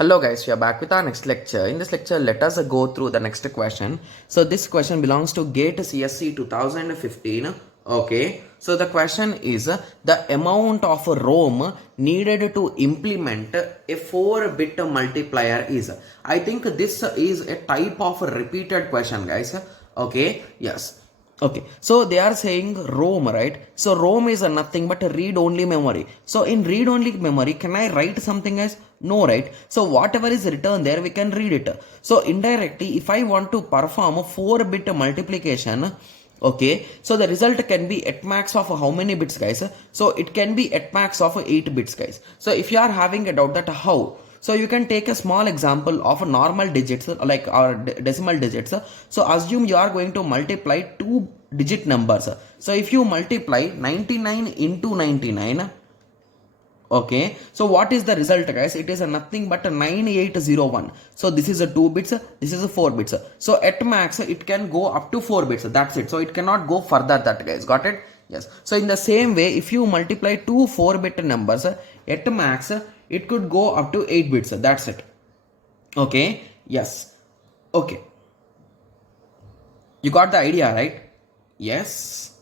Hello guys, we are back with our next lecture. In this lecture, let us go through the next question. So this question belongs to GATE CSC 2015. Okay, so the question is the amount of ROM needed to implement a 4-bit multiplier is. I think this is a type of repeated question, guys. Okay, yes. Okay, so they are saying ROM, right? So ROM is nothing but a read-only memory. So in read-only memory, can I write something as? No, right? So whatever is written there, we can read it. So indirectly, if I want to perform a 4-bit multiplication, okay, so the result can be at max of how many bits, guys? So it can be at max of 8 bits, guys. So if you are having a doubt that how, so you can take a small example of normal digits like our decimal digits. So assume you are going to multiply 2-digit numbers. So if you multiply 99 into 99, okay, so what is the result, guys? It is a nothing but a 9801. So this is a 2 bits, this is a 4 bits. So at max it can go up to 4 bits. That's it. So it cannot go further, that, guys. Got it? Yes. So in the same way, if you multiply two 4-bit numbers, at max it could go up to 8 bits. That's it. Okay. Yes. Okay. You got the idea, right? Yes.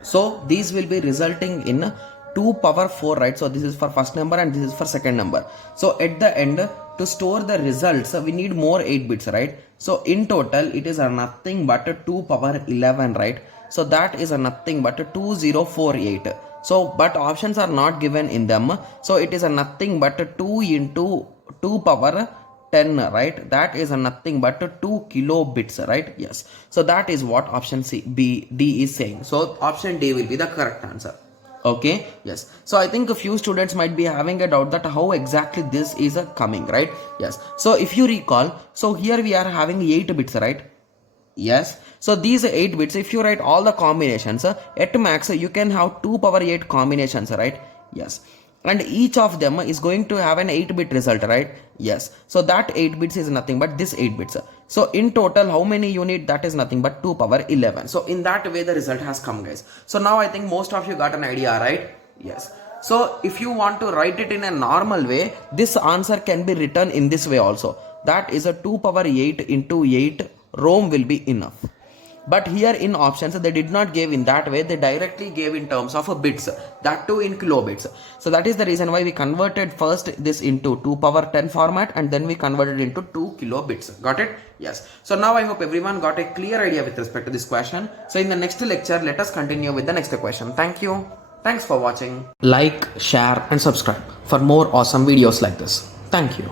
So these will be resulting in 2 power 4, right? So this is for first number and this is for second number. So at the end, to store the results, we need more 8 bits, right? So in total, it is a nothing but a 2 power 11, right? So that is a nothing but a 2048. So but options are not given in them. So it is a nothing but a 2 into 2 power 10, right? That is a nothing but a 2 kilobits, right? Yes. So that is what option D is saying. So option D will be the correct answer. Okay. Yes. So I think a few students might be having a doubt that how exactly this is coming, right? Yes. So if you recall, so here we are having 8 bits, right? Yes. So these 8 bits, if you write all the combinations, at max you can have 2 power 8 combinations, right? Yes. And each of them is going to have an 8-bit result, right? Yes. So that 8 bits is nothing but this 8 bits. So in total, how many you need? That is nothing but 2 power 11. So in that way, the result has come, guys. So now I think most of you got an idea, right? Yes. So if you want to write it in a normal way, this answer can be written in this way also. That is a 2 power 8 into 8 ROM will be enough. But here in options, they did not give in that way. They directly gave in terms of bits, that too in kilobits. So that is the reason why we converted first this into 2 power 10 format and then we converted into 2 kilobits. Got it? Yes. So now I hope everyone got a clear idea with respect to this question. So in the next lecture, let us continue with the next question. Thank you. Thanks for watching. Like, share and subscribe for more awesome videos like this. Thank you.